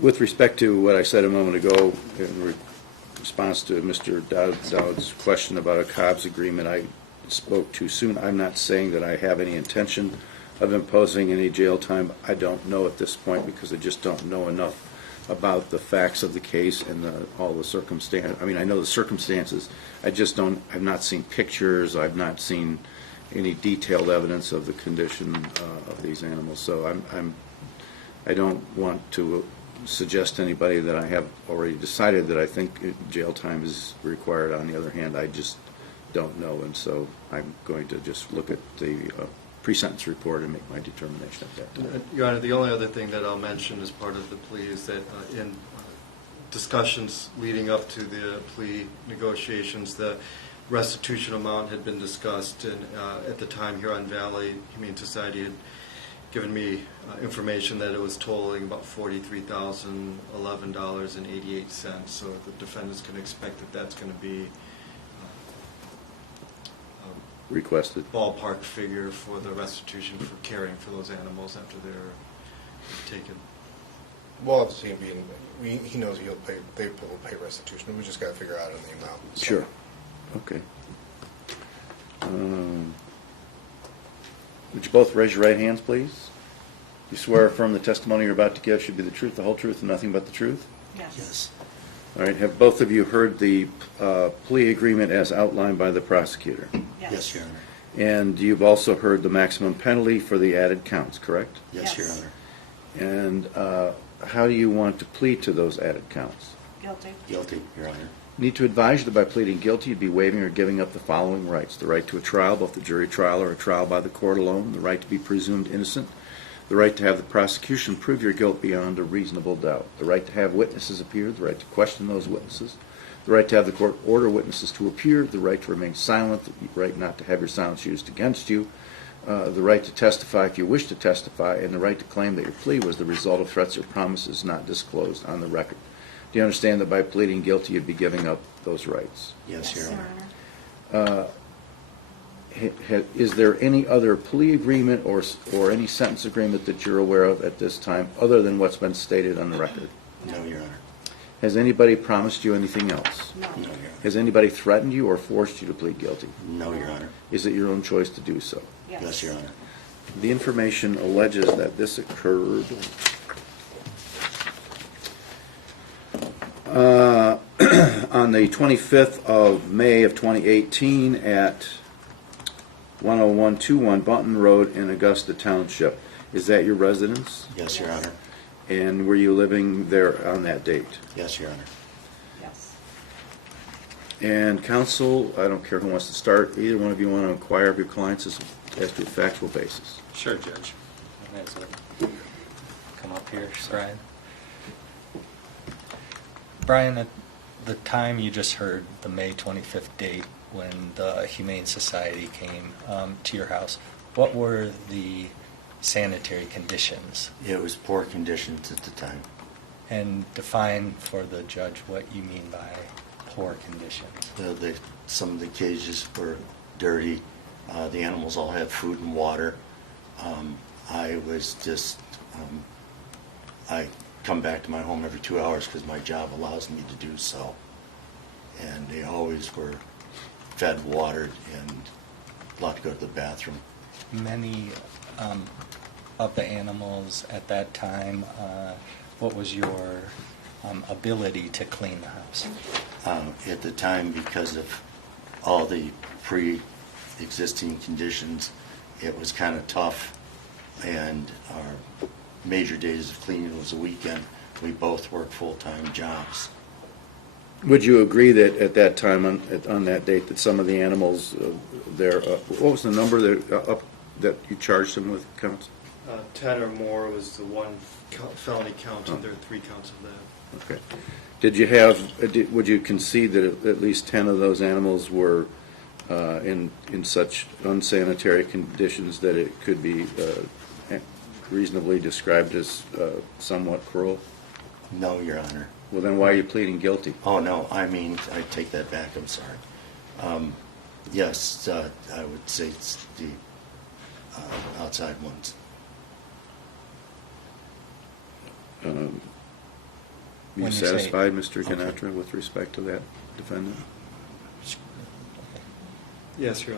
With respect to what I said a moment ago in response to Mr. Dowd's question about a Cobb's agreement, I spoke too soon. I'm not saying that I have any intention of imposing any jail time. I don't know at this point because I just don't know enough about the facts of the case and all the circumstances. I mean, I know the circumstances. I just don't. I've not seen pictures. I've not seen any detailed evidence of the condition of these animals. So I don't want to suggest to anybody that I have already decided that I think jail time is required. On the other hand, I just don't know, and so I'm going to just look at the pre-sentence report and make my determination at that time. Your Honor, the only other thing that I'll mention as part of the plea is that in discussions leading up to the plea negotiations, the restitution amount had been discussed, and at the time Huron Valley Humane Society had given me information that it was totaling about $43,011.88. So the defendants can expect that that's going to be Requested. ballpark figure for the restitution for caring for those animals after they're taken. Well, at the same being, he knows they will pay restitution. We just got to figure out on the amount. So. Sure. Okay. Would you both raise your right hands, please? You swear or affirm the testimony you're about to give should be the truth, the whole truth, and nothing but the truth? Yes. All right. Have both of you heard the plea agreement as outlined by the prosecutor? Yes, Your Honor. And you've also heard the maximum penalty for the added counts, correct? Yes, Your Honor. And how do you want to plead to those added counts? Guilty. Guilty, Your Honor. Need to advise you that by pleading guilty, you'd be waiving or giving up the following rights: the right to a trial, both a jury trial or a trial by the court alone, the right to be presumed innocent, the right to have the prosecution prove your guilt beyond a reasonable doubt, the right to have witnesses appear, the right to question those witnesses, the right to have the court order witnesses to appear, the right to remain silent, the right not to have your silence used against you, the right to testify if you wish to testify, and the right to claim that your plea was the result of threats or promises not disclosed on the record. Do you understand that by pleading guilty, you'd be giving up those rights? Yes, Your Your Honor. Honor. Is there any other plea agreement or any sentence agreement that you're aware of at this time, other than what's been stated on the record? No, Your Honor. Has anybody promised you anything else? No. No, Your Honor. Has anybody threatened you or forced you to plead guilty? No, Your Honor. Is it your own choice to do so? Yes, Your Honor. The information alleges that this occurred on the 25th of May of 2018 at 10121 Bunton Road in Augusta Township. Is that your residence? Yes, Your Honor. And were you living there on that date? Yes, Your Honor. Yes. And counsel, I don't care who wants to start, either one of you want to inquire of your clients as to a factual basis? Sure, Judge. I might as well come up here, Brian. Brian, at the time you just heard the May 25th date when the Humane Society came to your house, what were the sanitary conditions? It was poor conditions at the time. And define for the judge what you mean by poor conditions. Some of the cages were dirty. The animals all had food and water. I was just, I come back to my home every 2 hours because my job allows me to do so. And they always were fed, watered, and allowed to go to the bathroom. Many of the animals at that time, what was your ability to clean the house? At the time, because of all the pre-existing conditions, it was kind of tough, and our major days of cleaning was a weekend. We both worked full-time jobs. Would you agree that at that time, on that date, that some of the animals there, what was the number that you charged them with, counsel? 10 or more was the one felony count, and there are 3 counts of that. Okay. Did you have, would you concede that at least 10 of those animals were in such unsanitary conditions that it could be reasonably described as somewhat cruel? No, Your Honor. Well, then why are you pleading guilty? Oh, no, I mean, I take that back, I'm sorry. Yes, I would say it's the outside ones. You When you say- satisfied, Mr. Okay. Ganatra, with respect to that defendant? Yes, Your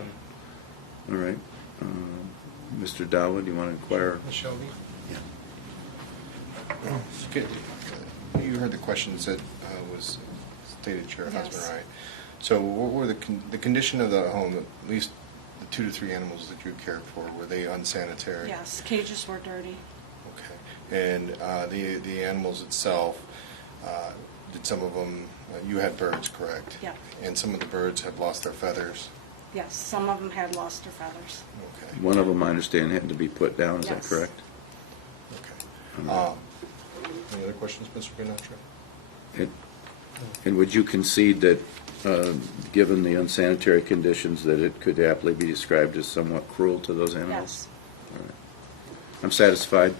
Honor. All right. Mr. Dawa, do you want to inquire? Shelby? Yeah. You heard the questions that was stated, Chair Yes. Husband, right? So what were the condition of the home, at least the 2 to 3 animals that you cared for, were they unsanitary? Yes, cages were dirty. Okay. And the animals itself, did some of them, you had birds, correct? Yeah. And some of the birds had lost their feathers? Yes, some of them had lost their feathers. Okay. One of them, I understand, had to be put down, is that Yes. correct? Okay. Any other questions, Mr. Ganatra? And would you concede that, given the unsanitary conditions, that it could aptly be described as somewhat cruel to those animals? Yes. All right. I'm satisfied.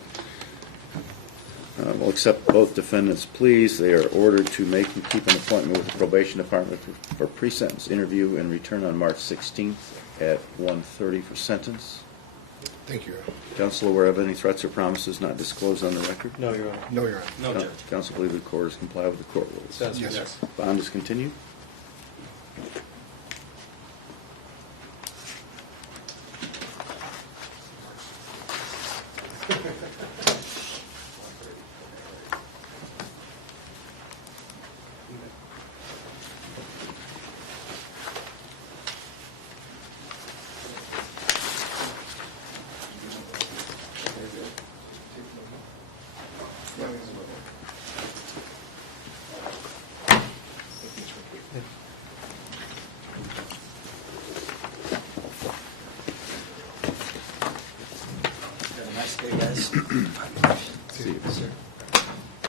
We'll accept both defendants' pleas. They are ordered to make and keep an appointment with the probation department for pre-sentence interview and return on March 16th at 1:30 for sentence. Thank you. Counsel aware of any threats or promises not disclosed on the record? No, Your Honor. No, Your Honor. No, Judge. Counsel believe the court has complied with the court rules. Says Yes, sir. yes. Bond is continued. Have a nice day, guys. See you.